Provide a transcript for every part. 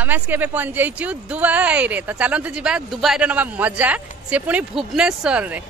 आम आज पहुंच जाइचु दुबई रे। तो चलते जीवा दुबई रे नवा मजा से पुणी भुवनेश्वर रे।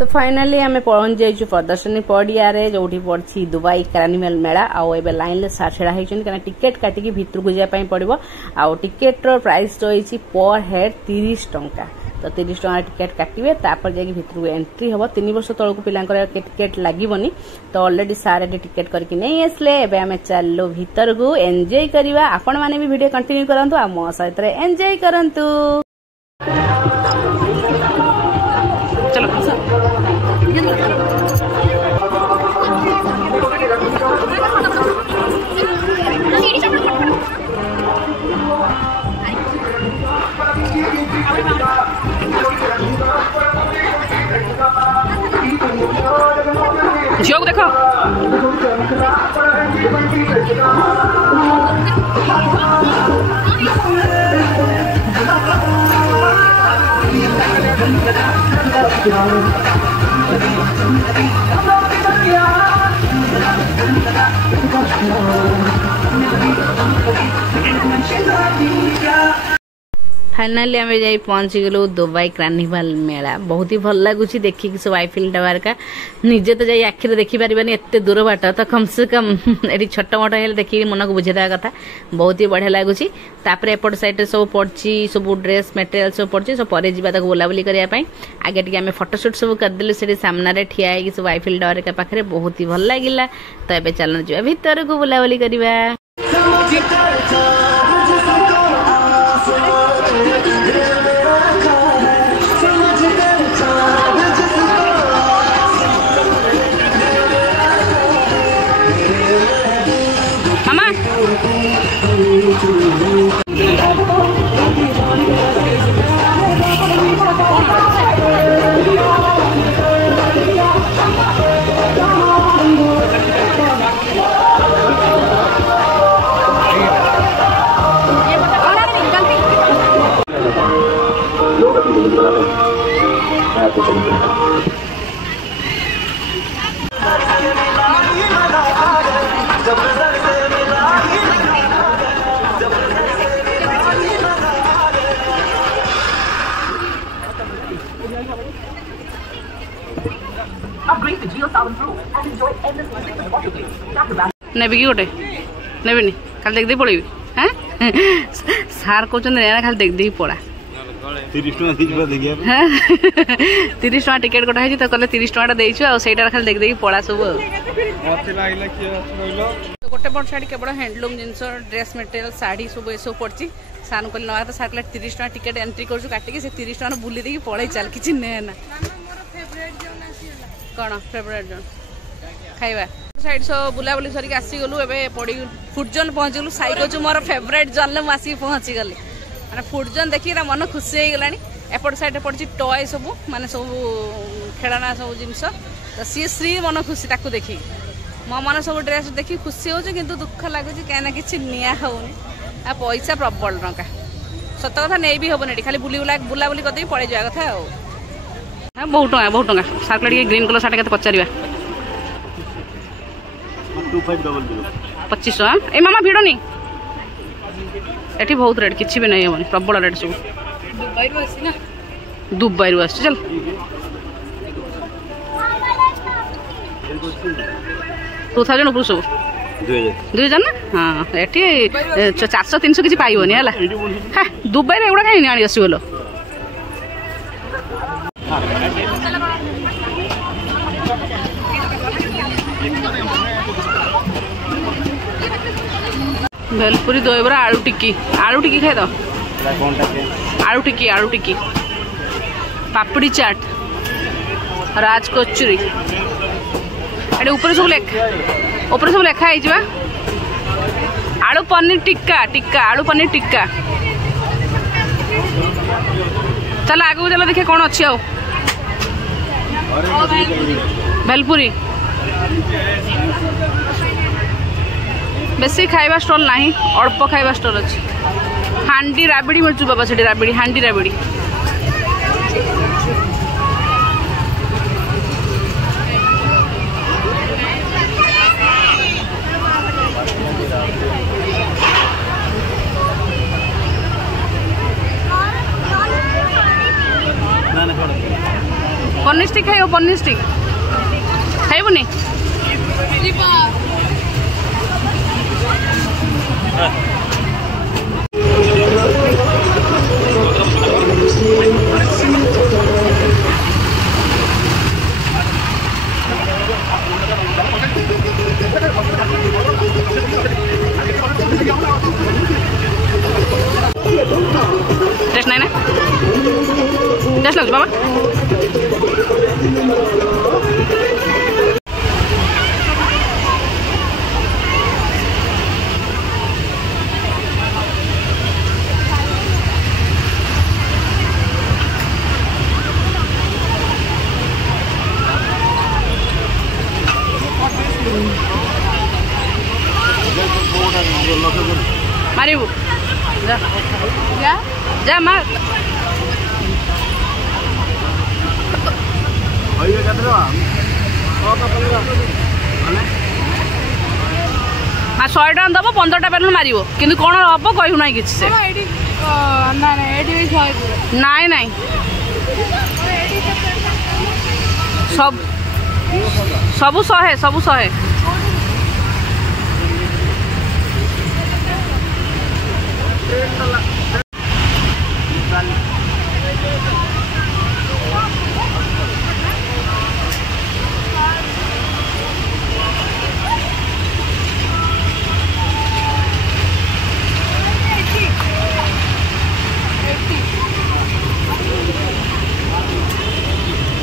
तो फाइनाली आम पहुंच जाइए प्रदर्शनी पड़िया जो पड़ी दुबई कार्निवल मेला आउ ए लाइन छेड़ा होती टिकेट काटिकी भितर को जावाई पड़ो। आउ टिकेट प्राइस रही पर हेड 30 टंका। तो 30 टंका टिकेट काटिबे तापर जाके भितर को एंट्री हम 3 वर्ष तलक पिलांकर टिकेट लागबनी। तो ऑलरेडी सारे टिकेट करके नहीं आसले। एबे आमे चलो भितर को एंजॉय करवा। आपण माने भी वीडियो कंटिन्यू करंतु आ मो सहित एंजॉय करंतु। झियो को देखो फाइनाली आम जा पहुंच गलु दुबई कार्निवल मेला। बहुत ही भल लगुच देखिए सब आईफिल टावर का निजे तो जाई आखिर देखी पारिबानी एते दूर बाट। तो कम से कम एटी छोट मोट हेल्ले देखिए मन को बुझेदा कथा। बहुत ही बढ़िया लगुच। एपट साइड सब पड़ी सब ड्रेस मटेरियल सब पड़ी सब पर जा बुलाबुली करने आगे टी आम फोटोशूट सब करदेलु से सामने ठिया है सब आईफिल टावर का पाखे। बहुत ही भल लगिला। तो ये चलन जा भीतर को बुलाबुली करवा। नेबी कि गोटे नेबिनी खाली देख दे पड़ेबी। हाँ सार कहते खाली देख दे पड़ा 30 टका टिकेट कटा है तो कहले 30 टका देइछु आ सेटा खाली देख दे पड़ा सब। गोटे पट साइड केवल हैंडलूम जिनस ड्रेस मटेरियल साड़ी सब ये सब पड़ी। सार कहले ना तो सार कहले 30 टका टिकेट एंट्री कर काटिकी से 30 टका बुली देकी पड़े चल कि ना कौन फेवरेट जोन खाइबा साइड सब बुलाबुली सरिक आसीगलु। ए पड़ी फुड जोन पहुँच गलु। साई कहूँ मोर फेवरेट जोन में आसिक पहुँची गली मैंने फुड जोन देखिए मन खुशी हो गलानी। एपट साइड पड़ी टॉय सब माने सब खेलना सब जिनस। तो सी श्री मन खुशी ताकू देखी मो मन सब ड्रेस देखी खुशी हो किंतु दुख लगुच कहीं किसी निया होनी आ पैसा प्रबल टंका। सत कथा नहीं भी हेनी खाली बुलाबुली करदे पड़े जावा कथा। बहुत टंका सार्क ग्रीन कलर सार्ट के पचार 2500। ए मामा भिड़ नहीं एठी बहुत रेट किसी भी नहीं हेनी प्रबल रेट सब दुबई रू चल 2000 ऊपर सब 2000 ना। हाँ ये 400-300 किसी पाइबनी है दुबई में एगुड़ा कहीं आनी आसो भेलपुरी दहीबरा आलू टिक्की खाई दो आलू टिक्की पापड़ी चाट राज कचुरी एटे ऊपर सब लेखा है आलू पनीर टिक्का आलू पनीर टिक्का चल आगू चलो देखिए कौन अच्छी आओ भेलपुरी बेसी खाइबा स्टॉल नहीं अल्प खाइबा स्टॉल अच्छी हांडी राबिड़ी मिलूँ बाबा से राबिड़ी हांडी राबिड़ी पनीर स्टिक खाइब पनीर स्टिक खाइबुनि टेस्ट नहीं ना टेस्ट लगे बाबा मारिबू जा जा जा मार हाँ 100 टका दब 15टा बेलून मार कि कौन हम कहू ना कि नाई नाई सबू 100 सबू 100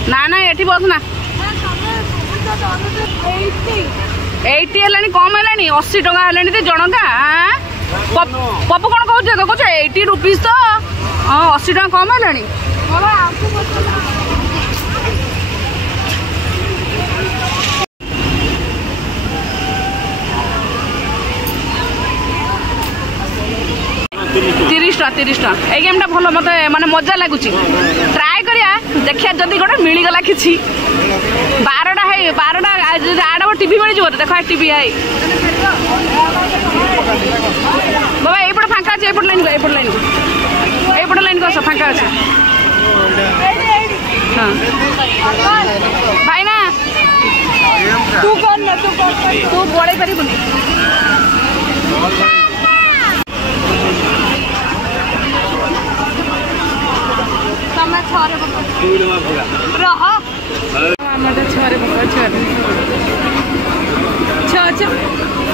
ना ना ये बस ना 80 है कम है 80 टका है जनका पप्पू कौन कह 80 रुपीज तो हाँ 80 टका कम है तीस टा ये गेम टा भल मत माने मजा लगुच ट्राए करिया देखिया जदि गोटे मिलगला कि 12टा है 12टा आड़ टीवी मिल जाए देख टीवी है बाबा ये फांका अच्छे एपट लाइन को आस फांका अच्छे हाँ भाई ना तू बड़े पार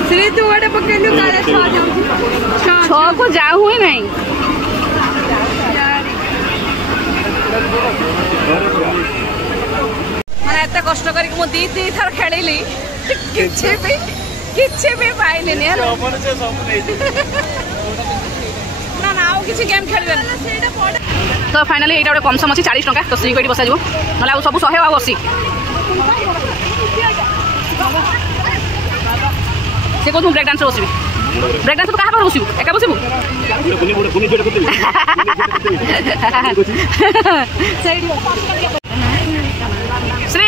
श्री तू गोटे पकेलु को जाऊ ही नहीं मैंने एत कष्ट कर दी थर खेली किसी भी पाइल ना ना किसी गेम खेल तो फाइनाली ये कम सम अच्छी 40 टका तो स्त्री को बसा ना सब 100 आ 80 से कहूँ ब्रेक डांस बसबी ब्रेक डांस तो क्या बसबू एका बसबू श्री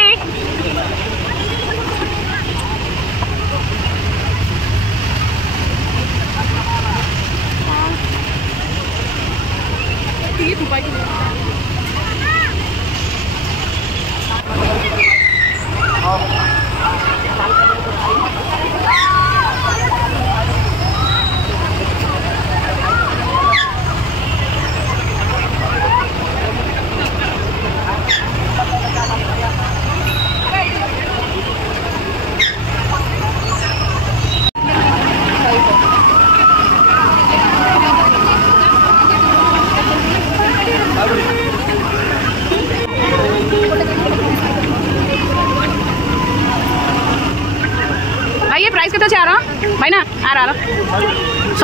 ये प्राइस कितना अच्छे आ रहा भाई ना आ रहा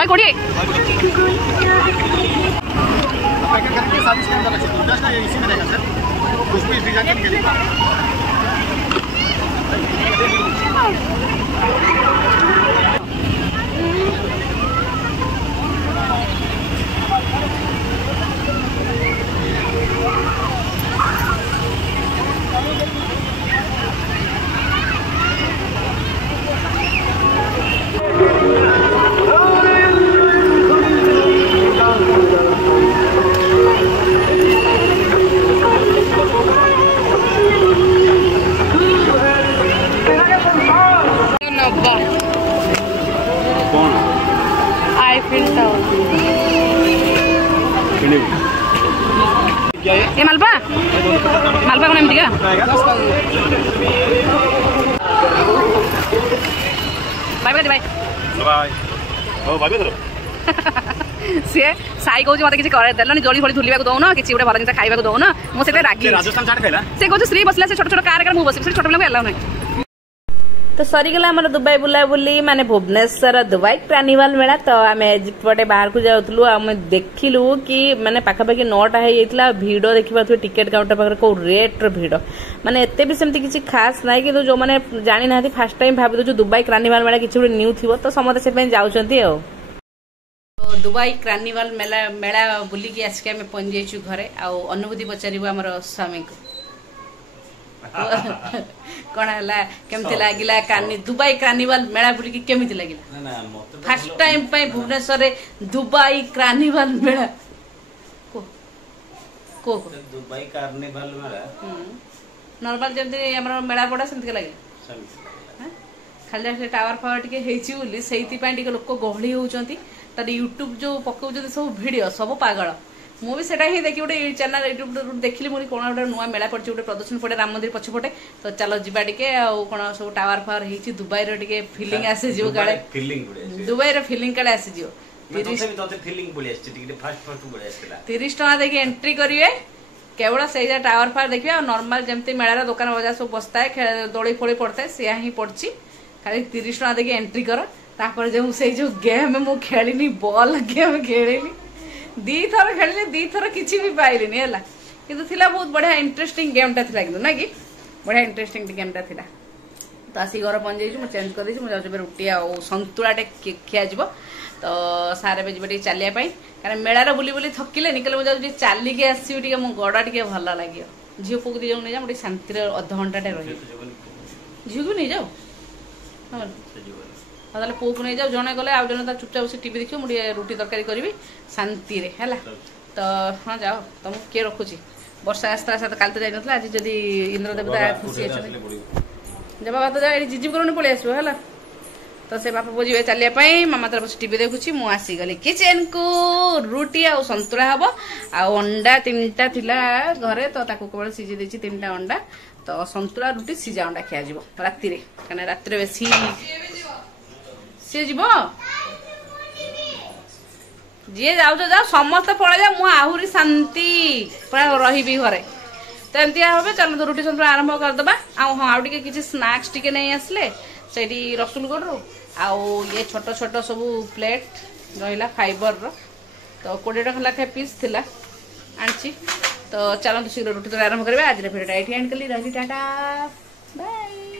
120 ये मालपा मालपा कौन एमती का बाय बाय बाय बाय ओ बाय बाय सी साई कहूँ मत कि देलनि जोड़ी फड़ी धुलिया दौन कि गोटे भल जिन खाइबा दौन मुझे रागी राजस्थान चाट खाइला से कहूँ श्री बसला से छोट छोट कार मुझे बस छोट पिला एलाउ ना तो सरीगला आम दुबई बुलाबुली माने भुवनेश्वर दुबई कार्निवाल मेला तो आम पटे बाहर को जाऊँ आम देखिलु कि माने पाखापाखि 9टा होता भिड़ देखा टिकेट काउंटर पाखे कौ रेट्र भिड़ माने एते भी सेमती किसी खास ना कि जो मैंने जानी ना फास्ट टाइम भाभी दो दुबई कार्निवाल मेला किसी गोटे न्यू थी तो समस्त से जाऊँच दुबई कार्निवाल मेला मेला बुलिकी आसिक आम पहुंच जाइछु घरे अनुभूति पचारू आम स्वामी को कौन है केमती लगिला दुबई कार्निवाल मेला बुलिकी केमती लगिला first time Bhubaneswar Dubai carnival मेला को दुबई कार्निवाल मेला नॉर्मल जमती हमर मेला पड़ा सेमती लगिला खाली टावर फावर टिके हेची बोली सेइति पय टिके लोक गहली होउचंती तार यूट्यूब जो पकाउचंती सब वीडियो सब पागल मु भी सेटा ही देखि गोटे चैनल यूट्यूब देखली मुझे कौन गोटे नुआ मेला पड़ी गोटे प्रदर्शन पड़े राम मंदिर पछपटे तो चलो जीवा टिके कौन सब टावर फावर हेची दुबई रो टिके फीलिंग आसे जीव गाळे फीलिंग पड़े दुबई रो फीलिंग काळे आसे जीव 30 फीलिंग पड़े आसे टिके फास्ट पड़े आसेला 30 टका देखि एंट्री करिवे केवल से टावर फावर देखिए नॉर्मल जमती मेला दुकान बजार सब बसता है दोड़ी फोड़ी पड़ता है सी ही पड़ी खाली 30 टका देखिए एंट्री कर तापर जो से जो गेम मु खेलिनी बॉल गेम खेलिनी दी थर खेलिनी दी थर किछि भी पाइलिनी हैला किंतु थिला बहुत बढ़िया इंटरेस्टिंग गेम ता थिला किंतु ना कि बढ़िया इंटरेस्टिंग गेम ता थिला तो आसी घर पहुंच जाइछु मु चेंज कर देछु मु जाउ रुटी आ संतुला टे खिया जिवो तो सारे बजे टे चलिया पई कारण मेला रे बुली बुली थकिले निकले मु जाउ चली के आसी टे मु गडा टे भलो लागियो झियो पुक दी जाउ नै जा मोटी शांति रे आधा घंटा टे रही झियो को नै जाउ हां ताले पुक नै जाउ जने गले आ जने ता चुपचाप से टीवी देखियो मुडी रोटी तरकारी करबी शांति रे हैला तो हां जाओ तुम के रखुची वर्षा आस्ता आस्ता काल तो जाई नथला आज जदी इंद्र देवता खुशी अछि जब बात जा जिजिब करने पळे आसो हैला तो से बापा बुझे चलिया मामा तरफ टीवी देखुची मु आसी गली किचन को रुटी आ संतुला हबो आ अंडा 3टा थिला घरे तो ताको केवल सिजे देछि 3टा अंडा तो संतुला रुटी सिजा अंडा खिया जिवो राती रे कने राती रे बेसी से जीवो जे जाउ जाउ समस्त पळे जा मु आहुरी शांति पूरा रहिबी घरे तो एमती हे चल तो रुटी संतुला आरंभ करदबा हाँ आउ टिके स्नाक्स टिके नहीं आसले से रसुलगढ़ रू आउ ये छोट छोट सब प्लेट रहा फाइबर रो तो 20 टका लाखे पीस थिला आनची तो चलते शीघ्र रुटी तो आरंभ करबा आज रे फेर टाइट एंड कली रही टाटा बाय।